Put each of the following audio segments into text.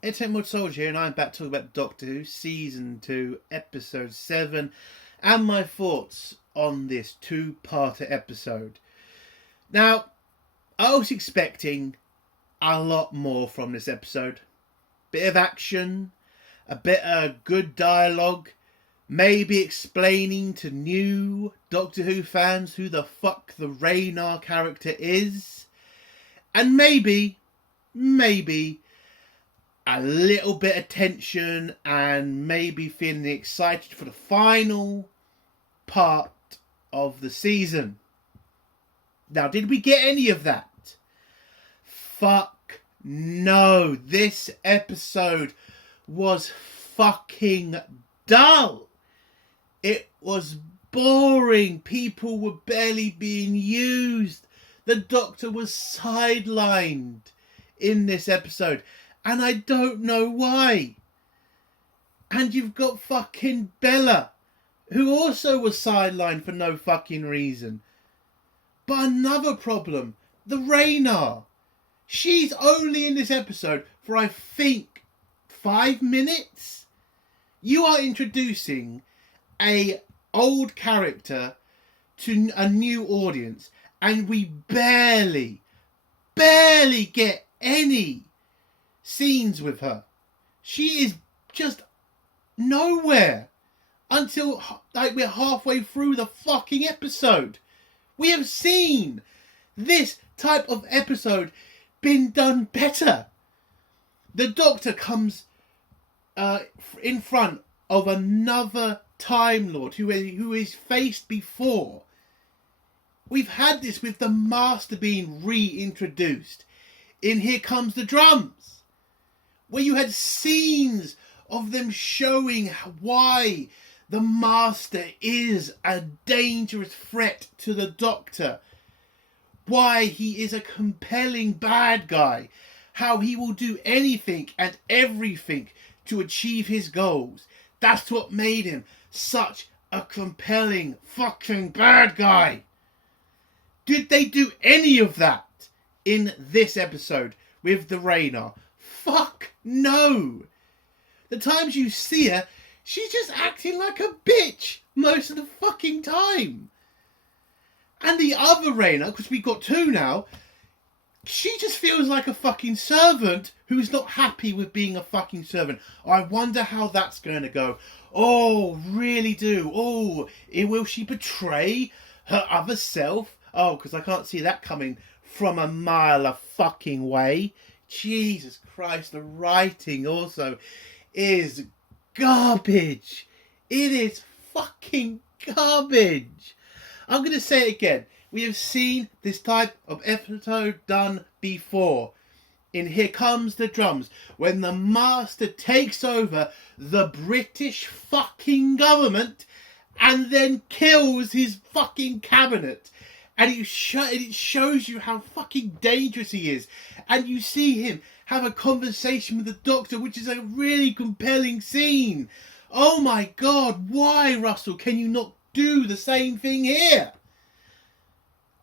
Entertainment Soldier here, and I'm back talking about Doctor Who Season 2, Episode 7, and my thoughts on this two-parter episode. Now, I was expecting a lot more from this episode. Bit of action, a bit of good dialogue, maybe explaining to new Doctor Who fans who the fuck the Raynar character is, and maybe a little bit of tension and maybe feeling excited for the final part of the season. Now, did we get any of that? Fuck no. This episode was fucking dull. It was boring. People were barely being used. The Doctor was sidelined in this episode. And I don't know why. And you've got fucking Bella, who also was sidelined for no fucking reason. But another problem, the Raynar. She's only in this episode for, I think, 5 minutes. You are introducing a old character to a new audience, and we barely get any scenes with her. She is just nowhere until we're halfway through the fucking episode. We have seen this type of episode been done better. The Doctor comes in front of another Time Lord who is faced before. We've had this with the Master being reintroduced in Here Comes the Drums, where you had scenes of them showing why the Master is a dangerous threat to the Doctor, why he is a compelling bad guy, how he will do anything and everything to achieve his goals. That's what made him such a compelling fucking bad guy. Did they do any of that in this episode with the Raynar? Fuck no. The times you see her, she's just acting like a bitch most of the fucking time. And the other Raynar, because we've got two now, she just feels like a fucking servant who's not happy with being a fucking servant. I wonder how that's going to go. Oh, really do. Oh, will she betray her other self? Oh, because I can't see that coming from a mile a fucking way. Jesus Christ, the writing also is garbage. It is fucking garbage. I'm going to say it again. We have seen this type of episode done before. In Here Comes the Drums, when the Master takes over the British fucking government and then kills his fucking cabinet. And it shows you how fucking dangerous he is. And you see him have a conversation with the Doctor, which is a really compelling scene. Oh my God, why, Russell, can you not do the same thing here?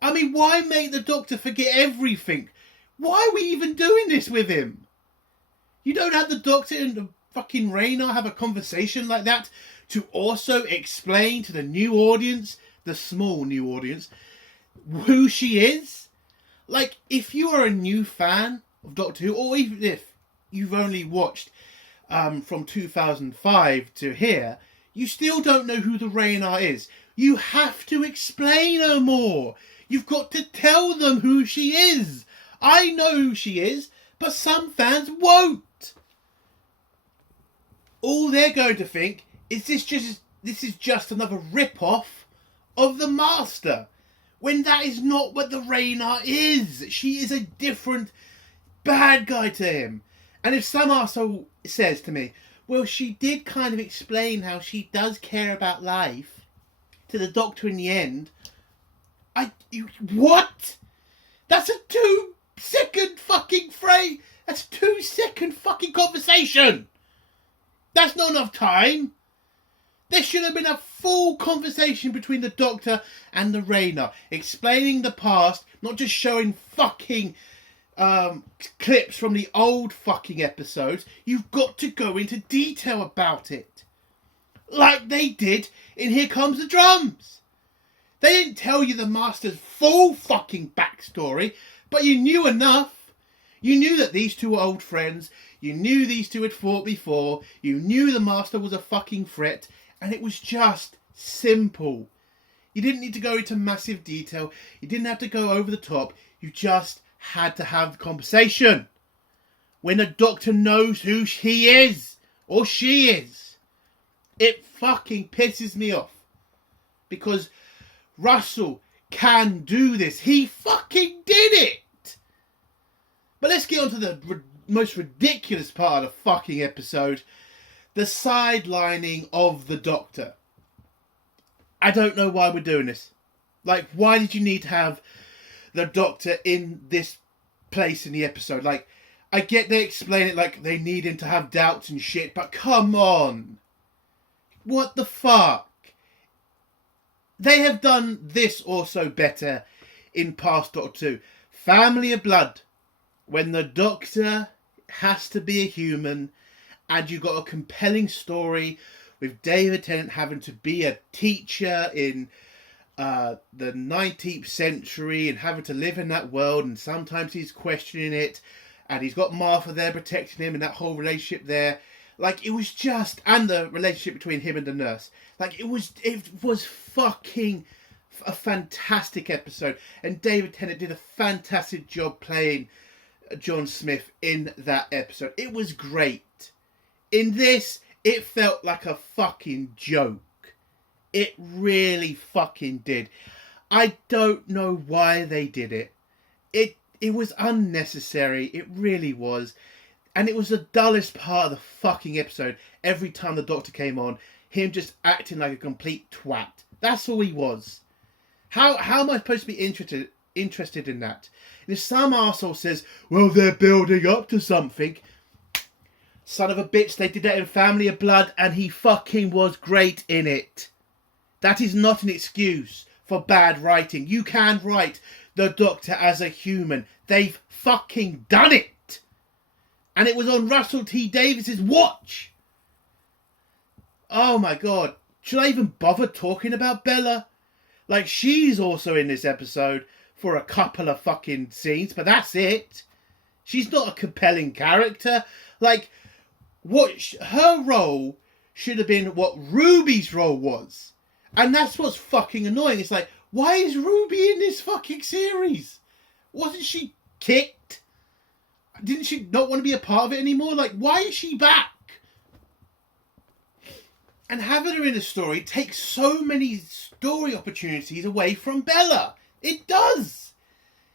I mean, why make the Doctor forget everything? Why are we even doing this with him? You don't have the Doctor and the fucking Raynar have a conversation like that to also explain to the new audience, the small new audience, who she is? Like, if you are a new fan of Doctor Who, or even if you've only watched from 2005 to here, you still don't know who the Raynar is. You have to explain her more. You've got to tell them who she is. I know who she is, but some fans won't. All they're going to think is this is just another rip-off of the Master. When that is not what the Raynar is. She is a different bad guy to him. And if some arsehole says to me, well, she did kind of explain how she does care about life to the Doctor in the end. What? That's a 2-second fucking phrase. That's a 2-second fucking conversation. That's not enough time. There should have been a full conversation between the Doctor and the Raynar, explaining the past, not just showing fucking clips from the old fucking episodes, you've got to go into detail about it. Like they did in Here Comes the Drums. They didn't tell you the Master's full fucking backstory, but you knew enough. You knew that these two were old friends. You knew these two had fought before. You knew the Master was a fucking threat. And it was just simple. You didn't need to go into massive detail. You didn't have to go over the top. You just had to have the conversation. When the Doctor knows who he is, or she is, it fucking pisses me off. Because Russell can do this. He fucking did it. But let's get on to the most ridiculous part of the fucking episode. The sidelining of the Doctor. I don't know why we're doing this. Like, why did you need to have the Doctor in this place in the episode? Like, I get they explain it like they need him to have doubts and shit, but come on. What the fuck? They have done this also better in past Doctor 2. Family of Blood. When the Doctor has to be a human and you've got a compelling story with David Tennant having to be a teacher in the 19th century and having to live in that world, and sometimes he's questioning it, and he's got Martha there protecting him and that whole relationship there. Like, it was just, and the relationship between him and the nurse. Like, it was fucking a fantastic episode. And David Tennant did a fantastic job playing John Smith in that episode. It was great. In this, it felt like a fucking joke. It really fucking did. I don't know why they did it. It was unnecessary. It really was. And it was the dullest part of the fucking episode. Every time the Doctor came on, him just acting like a complete twat. That's all he was. How am I supposed to be interested in that? And if some arsehole says, well, they're building up to something. Son of a bitch, they did that in Family of Blood and he fucking was great in it. That is not an excuse for bad writing. You can write the Doctor as a human. They've fucking done it. And it was on Russell T Davies's watch. Oh my god. Should I even bother talking about Bella? Like, she's also in this episode for a couple of fucking scenes, but that's it. She's not a compelling character. Like, her role should have been what Ruby's role was. And that's what's fucking annoying. It's like, why is Ruby in this fucking series? Wasn't she kicked? Didn't she not want to be a part of it anymore? Like, why is she back? And having her in a story takes so many story opportunities away from Bella. It does.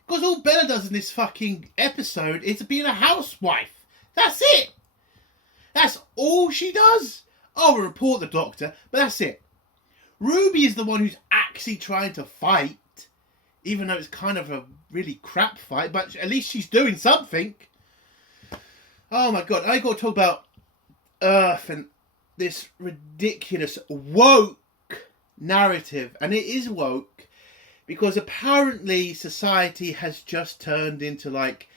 Because all Bella does in this fucking episode is being a housewife. That's it. That's all she does. Oh, we'll report the Doctor, but that's it. Ruby is the one who's actually trying to fight. Even though it's kind of a really crap fight, but at least she's doing something. Oh my god, I got to talk about Earth and this ridiculous woke narrative. And it is woke because apparently society has just turned into like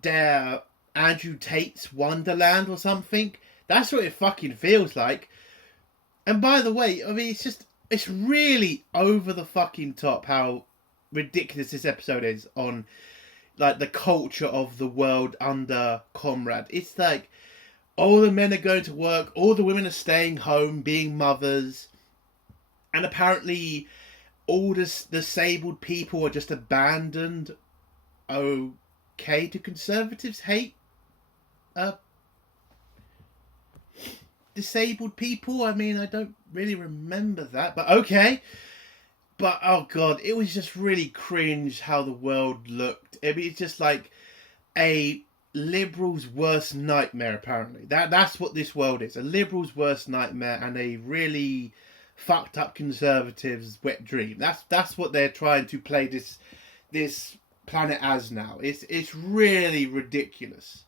their Andrew Tate's Wonderland or something. That's what it fucking feels like. And by the way, I mean, it's really over the fucking top how ridiculous this episode is on like the culture of the world under Comrade. It's like all the men are going to work, all the women are staying home, being mothers, and apparently all the disabled people are just abandoned. Okay, do conservatives hate disabled people? I mean, I don't really remember that, but okay. But oh god, it was just really cringe how the world looked. I mean, it's just like a liberal's worst nightmare, apparently. That's what this world is. A liberal's worst nightmare and a really fucked up conservative's wet dream. That's what they're trying to play this planet as now. It's really ridiculous.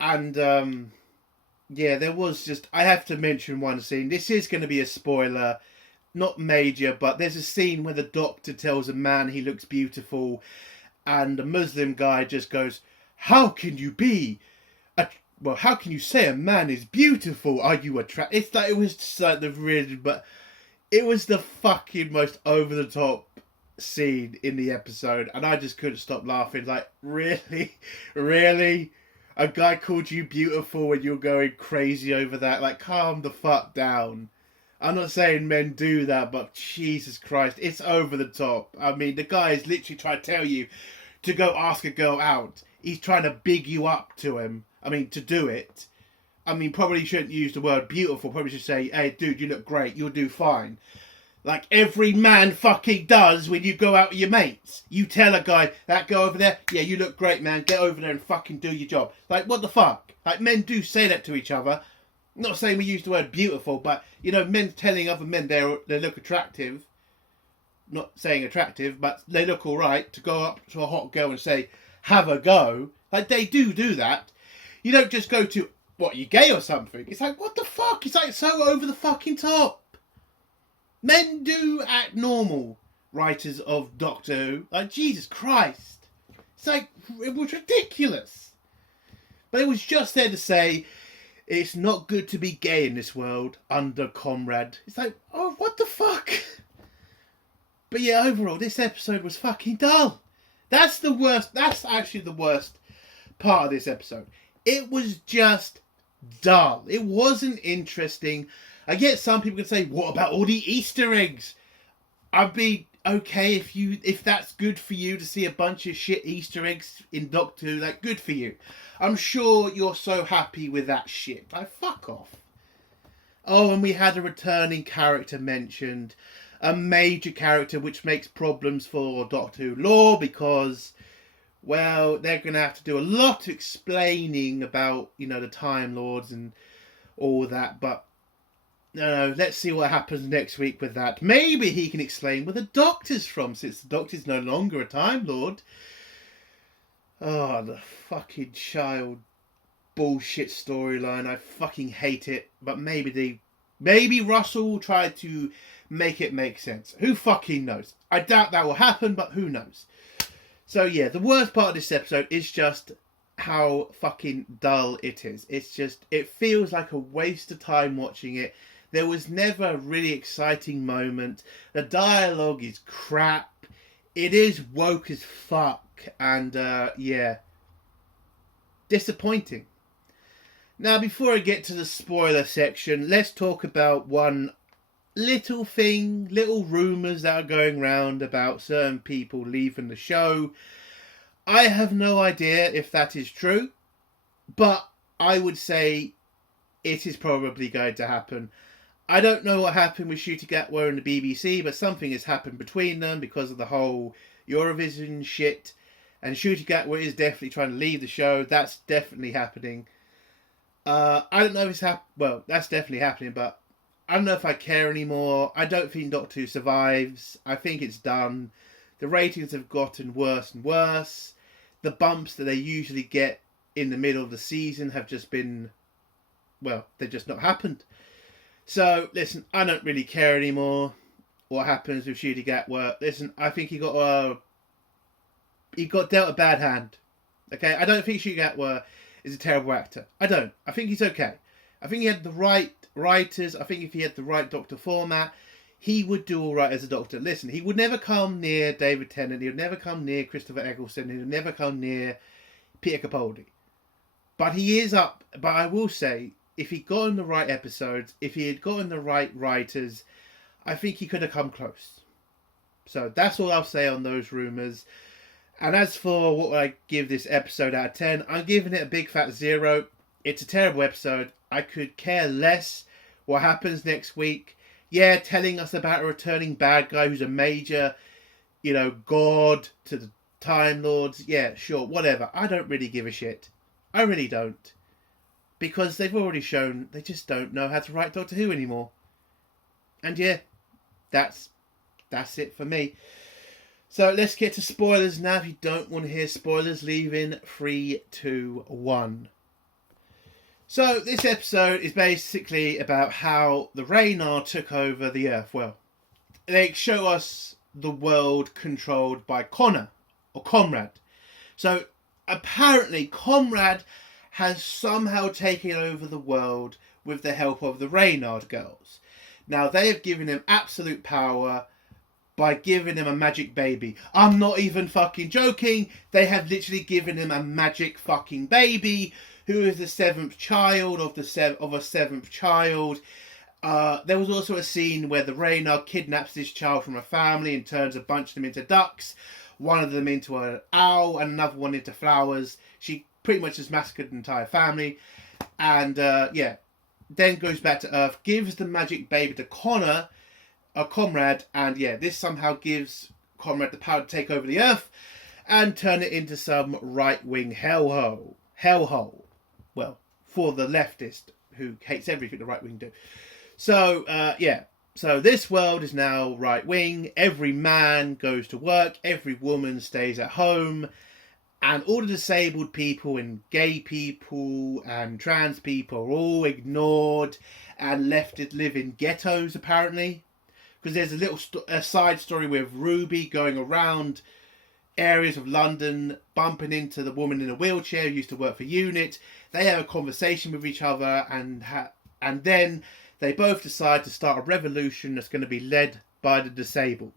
And yeah, there was just, I have to mention one scene. This is going to be a spoiler, not major, but there's a scene where the Doctor tells a man he looks beautiful, And the Muslim guy just goes, how can you be how can you say a man is beautiful? Are you attracted? It's like, it was just like the really, but it was the fucking most over the top scene in the episode, and I just couldn't stop laughing. Like, really, really, a guy called you beautiful and you're going crazy over that? Like, calm the fuck down. I'm not saying men do that, but Jesus Christ, it's over the top. I mean, the guy is literally trying to tell you to go ask a girl out. He's trying to big you up to him. I mean, to do it. I mean, probably shouldn't use the word beautiful. Probably should say, hey, dude, you look great. You'll do fine. Like every man fucking does when you go out with your mates. You tell a guy, that girl over there, yeah, you look great, man. Get over there and fucking do your job. Like, what the fuck? Like, men do say that to each other. I'm not saying we use the word beautiful, but, you know, men telling other men they look attractive. Not saying attractive, but they look all right. To go up to a hot girl and say, have a go. Like, they do that. You don't just go to, what, you gay or something? It's like, what the fuck? It's like so over the fucking top. Men do act normal, writers of Doctor Who. Like, Jesus Christ. It's like, it was ridiculous. But it was just there to say, it's not good to be gay in this world, under Comrade. It's like, oh, what the fuck? But yeah, overall, this episode was fucking dull. That's the worst, that's actually the worst part of this episode. It was just dull. It wasn't interesting. I get some people can say, what about all the Easter eggs? I'd be okay if that's good for you to see a bunch of shit Easter eggs in Doctor Who. Like, good for you. I'm sure you're so happy with that shit. Like, fuck off. Oh, and we had a returning character mentioned. A major character which makes problems for Doctor Who lore because, well, they're going to have to do a lot of explaining about, you know, the Time Lords and all that. But, no, let's see what happens next week with that. Maybe he can explain where the Doctor's from, since the Doctor's no longer a Time Lord. Oh, the fucking child bullshit storyline. I fucking hate it. But maybe Russell will try to make it make sense. Who fucking knows? I doubt that will happen, but who knows? So yeah, the worst part of this episode is just how fucking dull it is. It's just, it feels like a waste of time watching it. There was never a really exciting moment. The dialogue is crap. It is woke as fuck. And yeah, disappointing. Now, before I get to the spoiler section, let's talk about one little thing, little rumours that are going round about certain people leaving the show. I have no idea if that is true, but I would say it is probably going to happen. I don't know what happened with Ncuti Gatwa and the BBC, but something has happened between them because of the whole Eurovision shit. And Ncuti Gatwa is definitely trying to leave the show. That's definitely happening. I don't know if it's well, that's definitely happening, but I don't know if I care anymore. I don't think Doctor Who survives. I think it's done. The ratings have gotten worse and worse. The bumps that they usually get in the middle of the season have just been, well, they've just not happened. So, listen, I don't really care anymore what happens with Ncuti Gatwa. Listen, I think he got dealt a bad hand. Okay, I don't think Ncuti Gatwa is a terrible actor. I don't. I think he's okay. I think he had the right writers. I think if he had the right Doctor format, he would do all right as a Doctor. Listen, he would never come near David Tennant. He would never come near Christopher Eccleston. He would never come near Peter Capaldi. But he is up. But I will say, if he got in the right episodes, if he had gotten the right writers, I think he could have come close. So that's all I'll say on those rumours. And as for what I give this episode out of 10, I'm giving it a big fat 0. It's a terrible episode. I could care less what happens next week. Yeah, telling us about a returning bad guy who's a major, god to the Time Lords. Yeah, sure, whatever. I don't really give a shit. I really don't. Because they've already shown they just don't know how to write Doctor Who anymore. And yeah, that's it for me. So let's get to spoilers now. If you don't want to hear spoilers, leave in 3, 2, 1. So this episode is basically about how the Raynar took over the Earth. Well, they show us the world controlled by Connor, or Comrade. So apparently Comrade has somehow taken over the world with the help of the Reynard girls. Now they have given him absolute power by giving him a magic baby. I'm not even fucking joking. They have literally given him a magic fucking baby who is the seventh child of a seventh child. There was also a scene where the Reynard kidnaps this child from a family and turns a bunch of them into ducks. One of them into an owl and another one into flowers. She pretty much has massacred the entire family. And then goes back to Earth, gives the magic baby to Connor, a Comrade, and this somehow gives Comrade the power to take over the Earth and turn it into some right-wing hellhole. Well, for the leftist who hates everything the right-wing do. So, So this world is now right-wing. Every man goes to work. Every woman stays at home. And all the disabled people and gay people and trans people are all ignored and left to live in ghettos, apparently. Because there's a little side story with Ruby going around areas of London, bumping into the woman in a wheelchair who used to work for UNIT. They have a conversation with each other, and then they both decide to start a revolution that's going to be led by the disabled.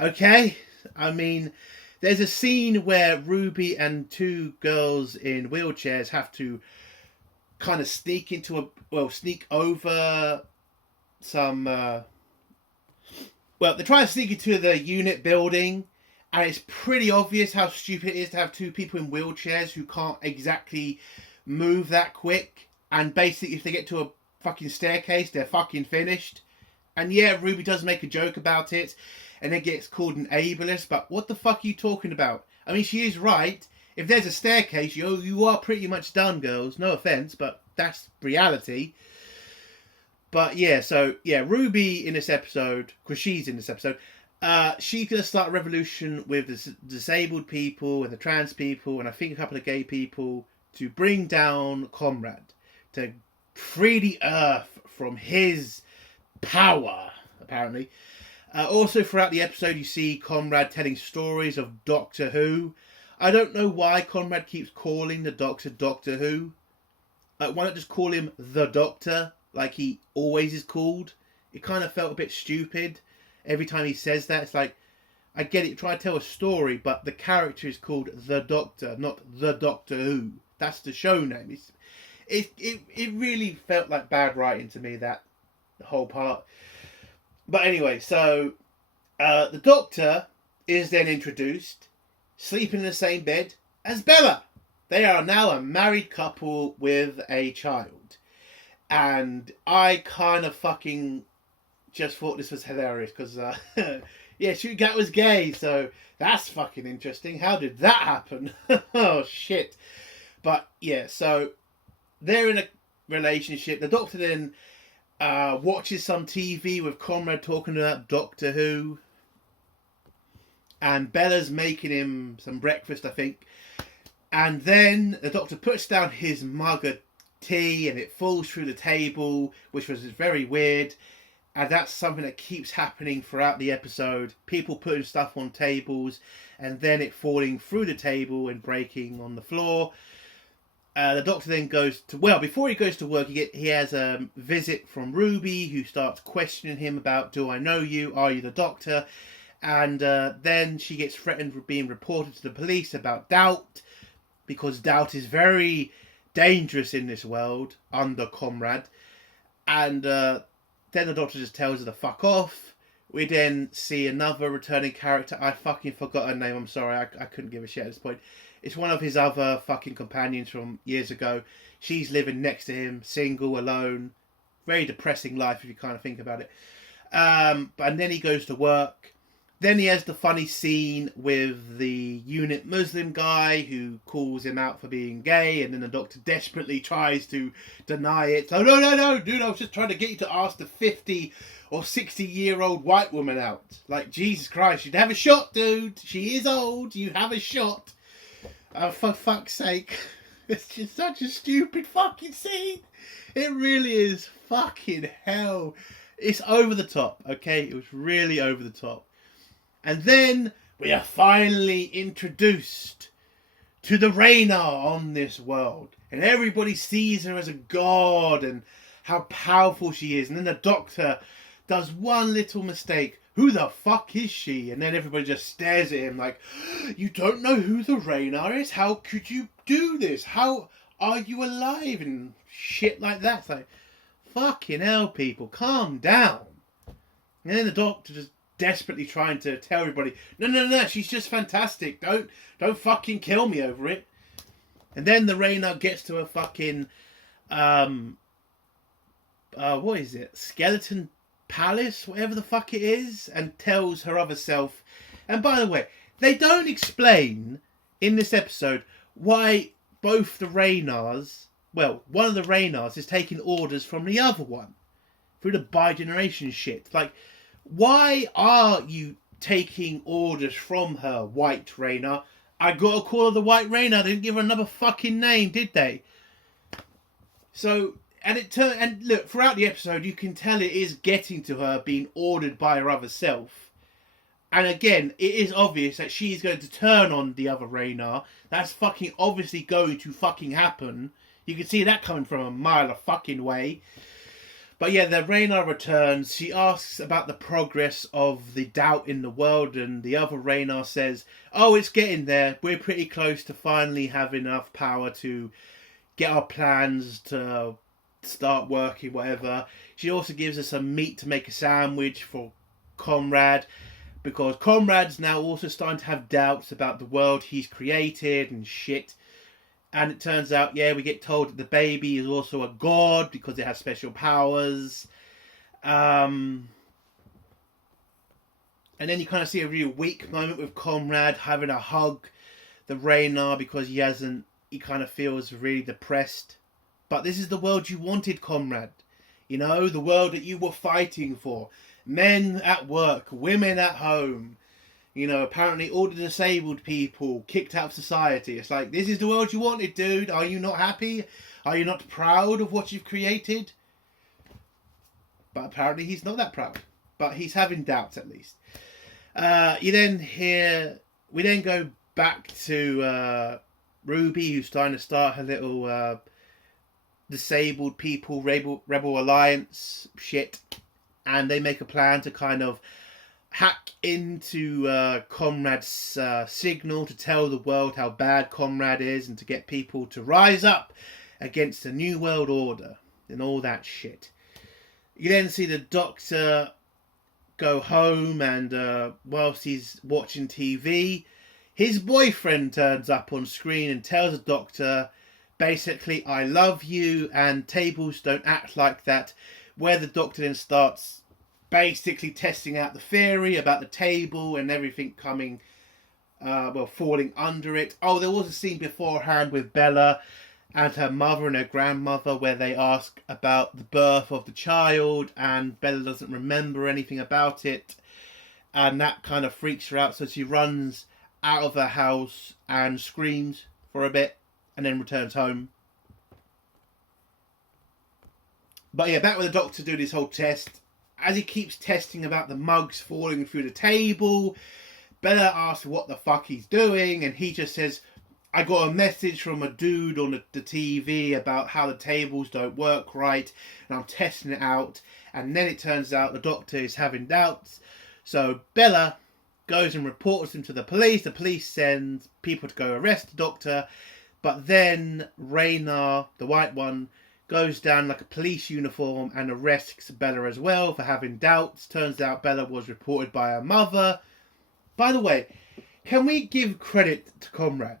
Okay? I mean, there's a scene where Ruby and two girls in wheelchairs have to kind of sneak over some... they're trying to sneak into the unit building, and it's pretty obvious how stupid it is to have two people in wheelchairs who can't exactly move that quick, and basically if they get to a fucking staircase, they're fucking finished. And Ruby does make a joke about it, and it gets called an ableist, but what the fuck are you talking about? I mean, she is right. If there's a staircase, you are pretty much done, girls. No offence, but that's reality. But Ruby in this episode, because she's in this episode, she's going to start a revolution with the disabled people and the trans people, and I think a couple of gay people, to bring down Comrade, to free the Earth from his power, apparently. Also, throughout the episode, you see Comrade telling stories of Doctor Who. I don't know why Comrade keeps calling the Doctor Doctor Who. Why not just call him the Doctor, like he always is called? It kind of felt a bit stupid every time he says that. It's like, I get it, try to tell a story, but the character is called the Doctor, not the Doctor Who. That's the show name. It really felt like bad writing to me, that whole part. But anyway, so the Doctor is then introduced, sleeping in the same bed as Bella. They are now a married couple with a child. And I kind of fucking just thought this was hilarious because, Shuti Gat was gay, so that's fucking interesting. How did that happen? Oh, shit. But, so they're in a relationship. The Doctor then watches some TV with Comrade talking about Doctor Who. And Bella's making him some breakfast, I think. And then the Doctor puts down his mug of tea and it falls through the table, which was very weird. And that's something that keeps happening throughout the episode. People putting stuff on tables and then it falling through the table and breaking on the floor. The Doctor then goes to... Well, before he goes to work, he has a visit from Ruby, who starts questioning him about, do I know you? Are you the Doctor? And then she gets threatened with being reported to the police about doubt, because doubt is very dangerous in this world under Comrade. And then the Doctor just tells her to fuck off. We then see another returning character. I fucking forgot her name. I'm sorry. I couldn't give a shit at this point. It's one of his other fucking companions from years ago. She's living next to him, single, alone. Very depressing life if you kind of think about it. And then he goes to work. Then he has the funny scene with the unit Muslim guy who calls him out for being gay, and then the Doctor desperately tries to deny it. So, no, dude, I was just trying to get you to ask the 50 or 60-year-old white woman out. Like, Jesus Christ, you'd have a shot, dude. She is old. You have a shot. Oh, for fuck's sake. It's just such a stupid fucking scene. It really is fucking hell. It's over the top, okay? It was really over the top. And then we are finally introduced to the Raynar on this world. And everybody sees her as a god and how powerful she is. And then the Doctor does one little mistake. Who the fuck is she? And then everybody just stares at him like, you don't know who the Raynar is? How could you do this? How are you alive? And shit like that. It's like, fucking hell, people, calm down. And then the Doctor just desperately trying to tell everybody, no, she's just fantastic. Don't fucking kill me over it. And then the Raynar gets to a fucking, what is it? Skeleton Palace, whatever the fuck it is, and tells her other self. And by the way, they don't explain in this episode why both the Raynars, well, one of the Raynars is taking orders from the other one through the bi-generation shit. Like, why are you taking orders from her, White Raynar? I got a call of the White Raynar. They didn't give her another fucking name, did they? So, and look, throughout the episode, you can tell it is getting to her being ordered by her other self. And again, it is obvious that she's going to turn on the other Raynar. That's fucking obviously going to fucking happen. You can see that coming from a mile of fucking way. But yeah, the Raynar returns. She asks about the progress of the doubt in the world, and the other Raynar says, oh, it's getting there. We're pretty close to finally having enough power to get our plans to start working, whatever. She also gives us some meat to make a sandwich for Conrad, because Conrad's now also starting to have doubts about the world he's created and shit. And it turns out, yeah, we get told that the baby is also a god because it has special powers. And then you kind of see a really weak moment with Conrad having a hug the Raynar because he kind of feels really depressed. But this is the world you wanted, Conrad. You know, the world that you were fighting for. Men at work, women at home. You know, apparently all the disabled people kicked out of society. It's like, this is the world you wanted, dude. Are you not happy? Are you not proud of what you've created? But apparently he's not that proud. But he's having doubts, at least. We then go back to Ruby, who's trying to start her little disabled people rebel alliance shit. And they make a plan to kind of hack into Conrad's signal to tell the world how bad Conrad is and to get people to rise up against the New World Order and all that shit. You then see the Doctor go home, and whilst he's watching TV, his boyfriend turns up on screen and tells the Doctor, basically, I love you and tables don't act like that, where the Doctor then starts basically testing out the theory about the table and everything coming, falling under it. Oh, there was a scene beforehand with Bella and her mother and her grandmother where they ask about the birth of the child, and Bella doesn't remember anything about it, and that kind of freaks her out, so she runs out of her house and screams for a bit and then returns home. But yeah, back with the Doctor doing this whole test. As he keeps testing about the mugs falling through the table, Bella asks what the fuck he's doing, and he just says, I got a message from a dude on the TV about how the tables don't work right, and I'm testing it out. And then it turns out the Doctor is having doubts. So Bella goes and reports him to the police. The police send people to go arrest the Doctor. But then Raynar, the white one, goes down like a police uniform and arrests Bella as well for having doubts. Turns out Bella was reported by her mother. By the way, can we give credit to Conrad?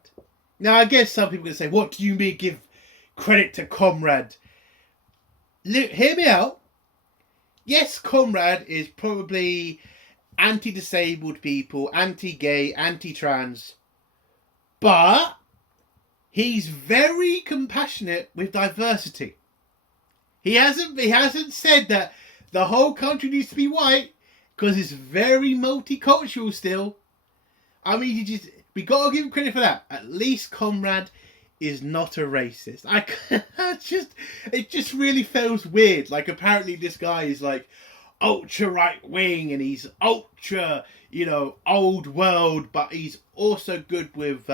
Now, I guess some people are going to say, what do you mean give credit to Conrad? Hear me out. Yes, Conrad is probably anti-disabled people, anti-gay, anti-trans. But he's very compassionate with diversity. He hasn't said that the whole country needs to be white, because it's very multicultural still. I mean, we got to give him credit for that. At least Conrad is not a racist. It just really feels weird. Like, apparently this guy is like, ultra right wing and he's ultra, old world, but he's also good with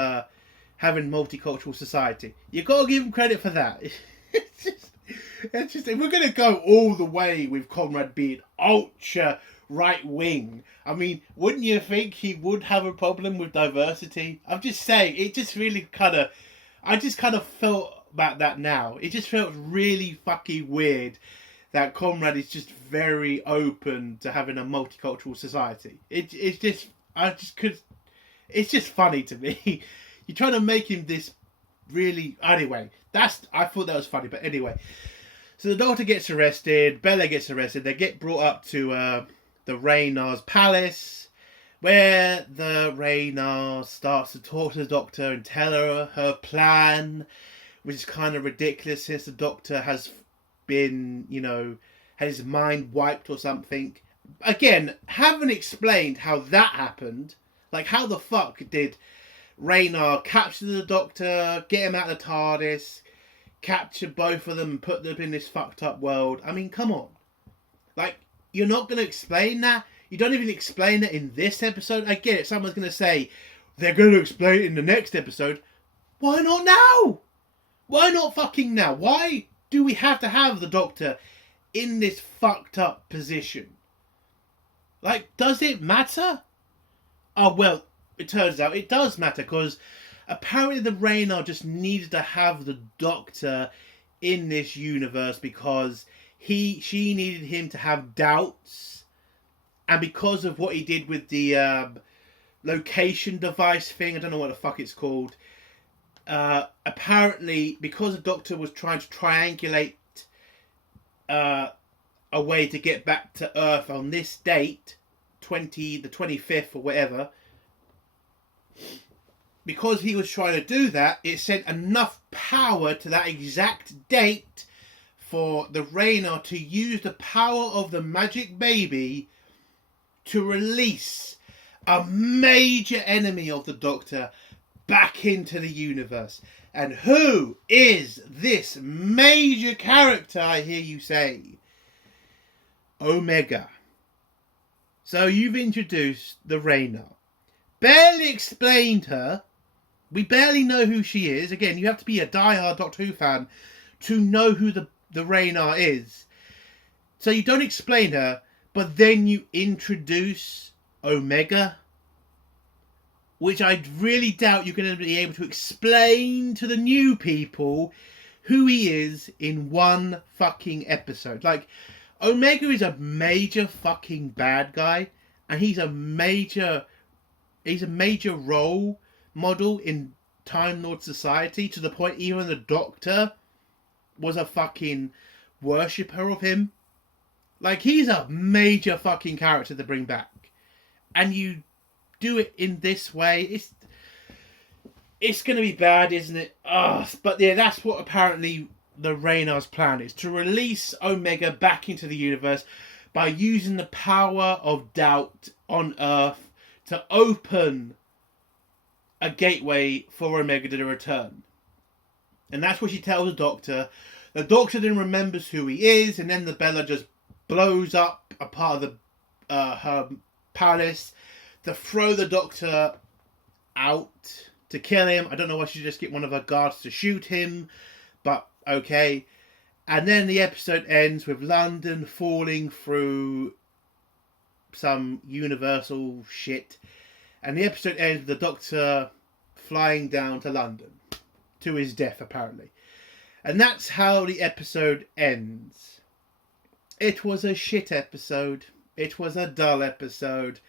having multicultural society. You gotta give him credit for that. It's just if we're gonna go all the way with Conrad being ultra right wing, I mean, wouldn't you think he would have a problem with diversity? I'm just saying, it just really I just kind of felt about that now. It just felt really fucking weird that Conrad is just very open to having a multicultural society. It's just funny to me. You're trying to make him this really, anyway. I thought that was funny, but anyway. So the Doctor gets arrested, Bella gets arrested, they get brought up to the Raynar's palace, where the Raynar starts to talk to the Doctor and tell her plan, which is kind of ridiculous since the Doctor has been, had his mind wiped or something. Again, haven't explained how that happened. Like, how the fuck did Raynar capture the Doctor, get him out of the TARDIS, capture both of them and put them in this fucked up world? I mean, come on. Like, you're not going to explain that? You don't even explain that in this episode? I get it, someone's going to say, they're going to explain it in the next episode. Why not now? Why not fucking now? Why do we have to have the Doctor in this fucked up position? Like, does it matter? Oh, well, it turns out it does matter, because apparently the Raynar just needed to have the Doctor in this universe because she needed him to have doubts, and because of what he did with the location device thing, I don't know what the fuck it's called. Apparently, because the Doctor was trying to triangulate a way to get back to Earth on this date, the 25th or whatever, because he was trying to do that, it sent enough power to that exact date for the Raynar to use the power of the magic baby to release a major enemy of the Doctor back into the universe. And who is this major character, I hear you say? Omega. So you've introduced the Raynar. Barely explained her. We barely know who she is. Again, you have to be a diehard Doctor Who fan to know who the Raynar is. So you don't explain her, but then you introduce Omega, which I really doubt you're going to be able to explain to the new people who he is in one fucking episode. Like, Omega is a major fucking bad guy, and he's a major role model in Time Lord society, to the point even the Doctor was a fucking worshipper of him. Like, he's a major fucking character to bring back, and you do it in this way. It's gonna be bad, isn't it? But yeah, that's what apparently the Raynar's plan is, to release Omega back into the universe by using the power of doubt on Earth to open a gateway for Omega to return. And that's what she tells the Doctor. The Doctor then remembers who he is, and then the Bella just blows up a part of her palace to throw the Doctor out, to kill him. I don't know why she just get one of her guards to shoot him, but okay. And then the episode ends with London falling through some universal shit. And the episode ends with the Doctor flying down to London. To his death, apparently. And that's how the episode ends. It was a shit episode. It was a dull episode.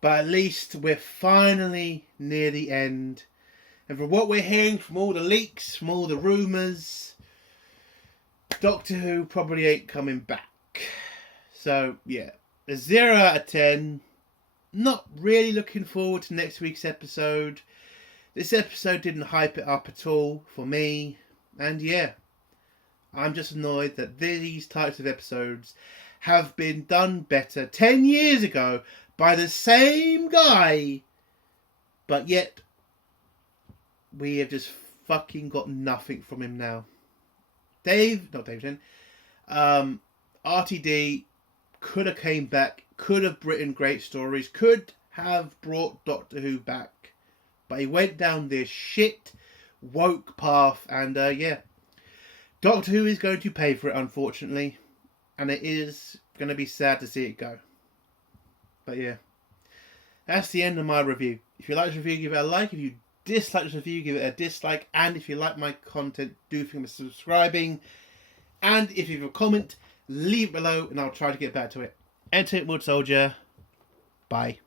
But at least we're finally near the end. And from what we're hearing from all the leaks, from all the rumours, Doctor Who probably ain't coming back. So, yeah. A 0 out of 10. Not really looking forward to next week's episode. This episode didn't hype it up at all for me. And yeah, I'm just annoyed that these types of episodes have been done better 10 years ago by the same guy. But yet, we have just fucking got nothing from him now. RTD could have came back, could have written great stories, could have brought Doctor Who back, but he went down this shit woke path, and yeah, Doctor Who is going to pay for it, unfortunately, and it is going to be sad to see it go. But yeah, that's the end of my review. If you like this review, give it a like. If you dislike this review, give it a dislike. And if you like my content, do think of subscribing. And if you have a comment, leave it below and I'll try to get back to it. Entertainment Soldier. Bye.